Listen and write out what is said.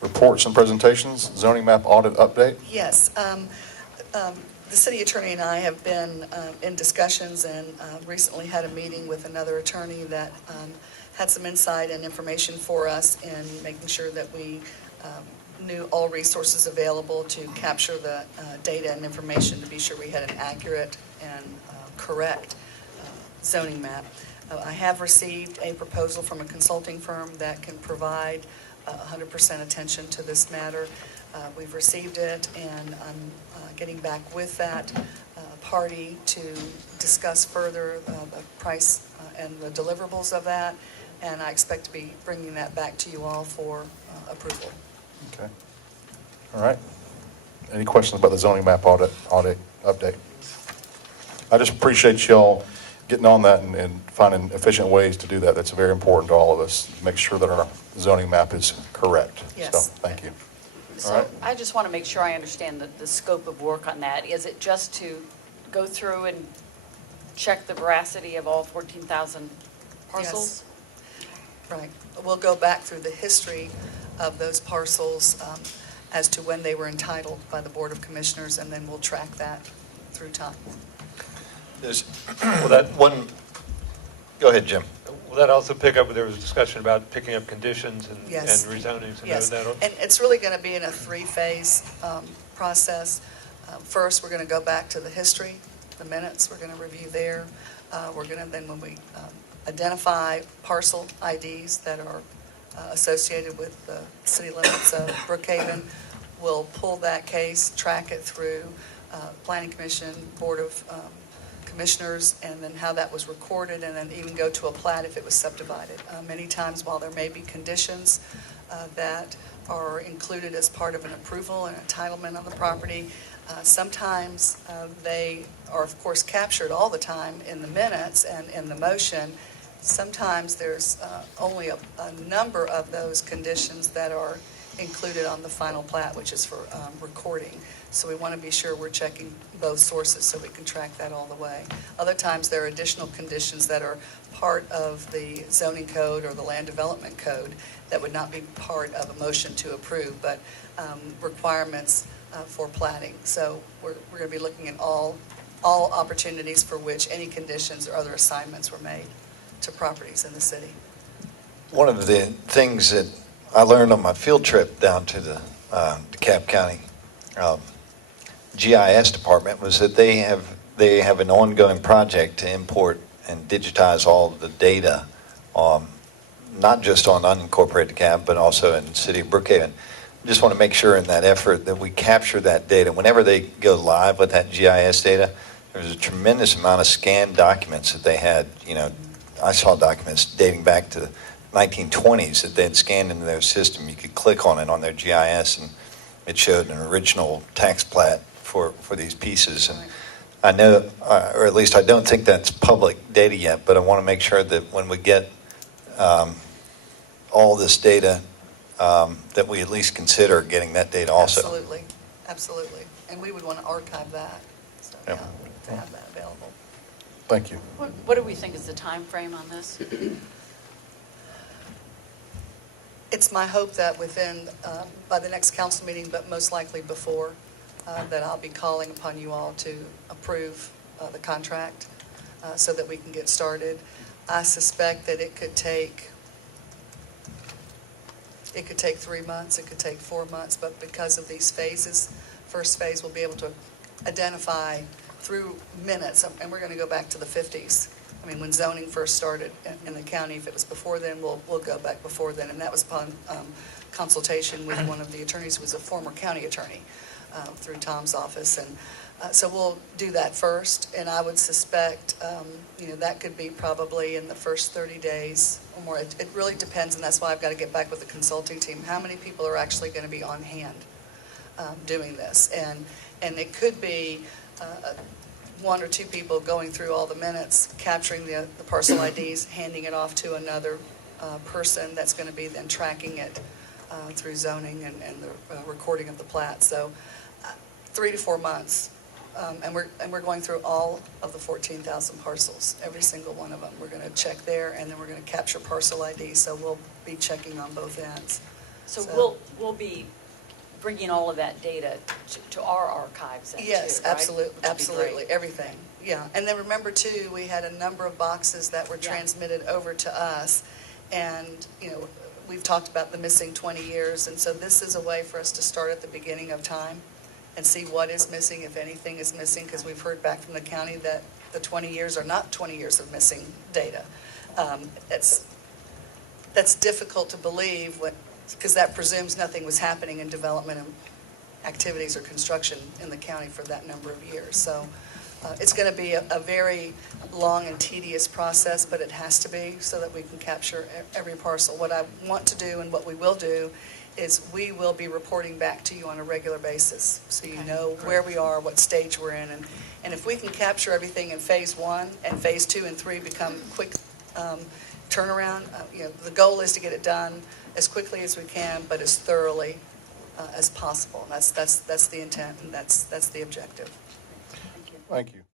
Reports and presentations, zoning map audit update. Yes. The city attorney and I have been in discussions and recently had a meeting with another attorney that had some insight and information for us in making sure that we knew all resources available to capture the data and information to be sure we had an accurate and correct zoning map. I have received a proposal from a consulting firm that can provide 100% attention to this matter. We've received it, and I'm getting back with that party to discuss further the price and the deliverables of that, and I expect to be bringing that back to you all for approval. Okay. All right. Any questions about the zoning map audit update? I just appreciate y'all getting on that and finding efficient ways to do that. That's very important to all of us, to make sure that our zoning map is correct. Yes. So, thank you. So All right. I just want to make sure I understand the scope of work on that. Is it just to go through and check the veracity of all 14,000 parcels? Yes. Right. We'll go back through the history of those parcels as to when they were entitled by the Board of Commissioners, and then we'll track that through time. Well, that one, go ahead, Jim. Will that also pick up, there was a discussion about picking up conditions and Yes. rezonings? Yes, and it's really going to be in a three-phase process. First, we're going to go back to the history, the minutes, we're going to review there. We're going to then, when we identify parcel IDs that are associated with the city limits of Brookhaven, we'll pull that case, track it through Planning Commission, Board of Commissioners, and then how that was recorded, and then even go to a plat if it was subdivided. Many times, while there may be conditions that are included as part of an approval and entitlement on the property, sometimes they are, of course, captured all the time in the minutes and in the motion. Sometimes there's only a number of those conditions that are included on the final plat, which is for recording. So we want to be sure we're checking both sources so we can track that all the way. Other times there are additional conditions that are part of the zoning code or the land development code that would not be part of a motion to approve, but requirements for platting. So we're going to be looking at all opportunities for which any conditions or other assignments were made to properties in the city. One of the things that I learned on my field trip down to the DeKalb County GIS department was that they have an ongoing project to import and digitize all of the data, not just on unincorporated DeKalb, but also in the city of Brookhaven. Just want to make sure in that effort that we capture that data. Whenever they go live with that GIS data, there's a tremendous amount of scanned documents that they had. You know, I saw documents dating back to the 1920s that they had scanned into their system. You could click on it on their GIS, and it showed an original tax plat for these pieces. And I know, or at least I don't think that's public data yet, but I want to make sure that when we get all this data, that we at least consider getting that data also. Absolutely, absolutely. And we would want to archive that, so, Yep. to have that available. Thank you. What do we think is the time frame on this? It's my hope that within, by the next council meeting, but most likely before, that I'll be calling upon you all to approve the contract so that we can get started. I suspect that it could take 3 months, it could take 4 months, but because of these phases, first phase we'll be able to identify through minutes, and we're going to go back to the 50s. I mean, when zoning first started in the county, if it was before then, we'll go back before then, and that was upon consultation with one of the attorneys who was a former county attorney through Tom's office, and so we'll do that first, and I would suspect, that could be probably in the first 30 days or more. It really depends, and that's why I've got to get back with the consulting team. How many people are actually going to be on hand doing this? And it could be 1 or 2 people going through all the minutes, capturing the parcel IDs, handing it off to another person that's going to be then tracking it through zoning and the recording of the plat. So 3 to 4 months. And we're going through all of the 14,000 parcels, every single one of them. We're going to check there, and then we're going to capture parcel ID, so we'll be checking on both ends. So we'll be bringing all of that data to our archives then too, Yes, right? absolutely, Which would be absolutely, great. everything, yeah. And then remember too, we had a number of boxes that were Yeah. transmitted over to us. And, we've talked about the missing 20 years, and so this is a way for us to start at the beginning of time and see what is missing, if anything is missing, because we've heard back from the county that the 20 years are not 20 years of missing data. That's difficult to believe, because that presumes nothing was happening in development and activities or construction in the county for that number of years. So it's going to be a very long and tedious process, but it has to be so that we can capture every parcel. What I want to do and what we will do is we will be reporting back to you on a regular basis, so you Okay. know where we are, what stage we're in. And if we can capture everything in phase 1 and phase 2 and 3 become quick turnaround, the goal is to get it done as quickly as we can, but as thoroughly as possible. And that's the intent, and that's the objective. Thank you. Thank you.